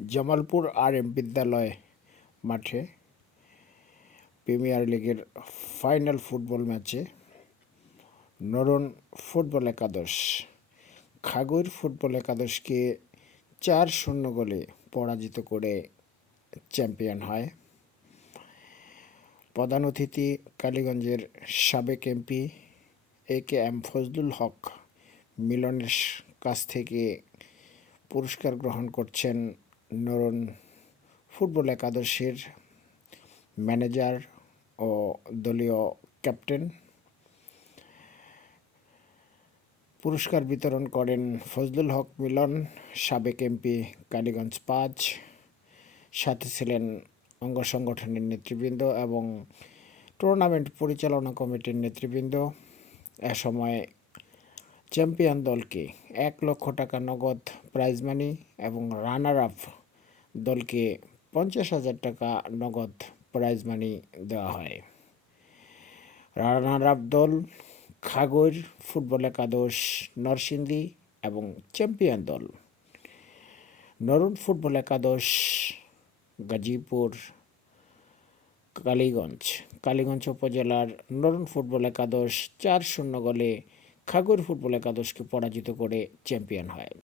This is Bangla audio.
জামালপুর আর এম বিদ্যালয় মাঠে প্রিমিয়ার লিগের ফাইনাল ফুটবল ম্যাচে নরন ফুটবল একাদশ। খাগড় ফুটবল একাদশকে চার শূন্য গোলে পরাজিত করে চ্যাম্পিয়ন হয়। প্রধান অতিথি কালীগঞ্জের সাবেক MP A K M Fazlul Haq মিলনের কাছ থেকে পুরস্কার গ্রহণ করছেন নরন ফুটবল একাদশের ম্যানেজার ও দলীয় ক্যাপ্টেন পুরস্কার বিতরণ করেন ফজলুল হক মিলন, সাবেক এমপি কালীগঞ্জ পাঁচ, সাথে ছিলেন অঙ্গ সংগঠনের নেতৃবৃন্দ এবং টুর্নামেন্ট পরিচালনা কমিটির নেতৃবৃন্দ। এ সময় চ্যাম্পিয়ন দলকে এক লক্ষ টাকা নগদ প্রাইজ মানি এবং রানার আপ দলকে পঞ্চাশ হাজার টাকা নগদ প্রাইজ মানি দেওয়া হয়। রানার আপ দল খাগড়, ফুটবল একাদশ, নরসিংদী এবং চ্যাম্পিয়ন দল। নরুন ফুটবল একাদশ, গাজীপুর, কালীগঞ্জ। কালীগঞ্জ উপজেলার নরুন ফুটবল একাদশ চার শূন্য গোলে খাগড় ফুটবল একাদশকে পরাজিত করে চ্যাম্পিয়ন হয়।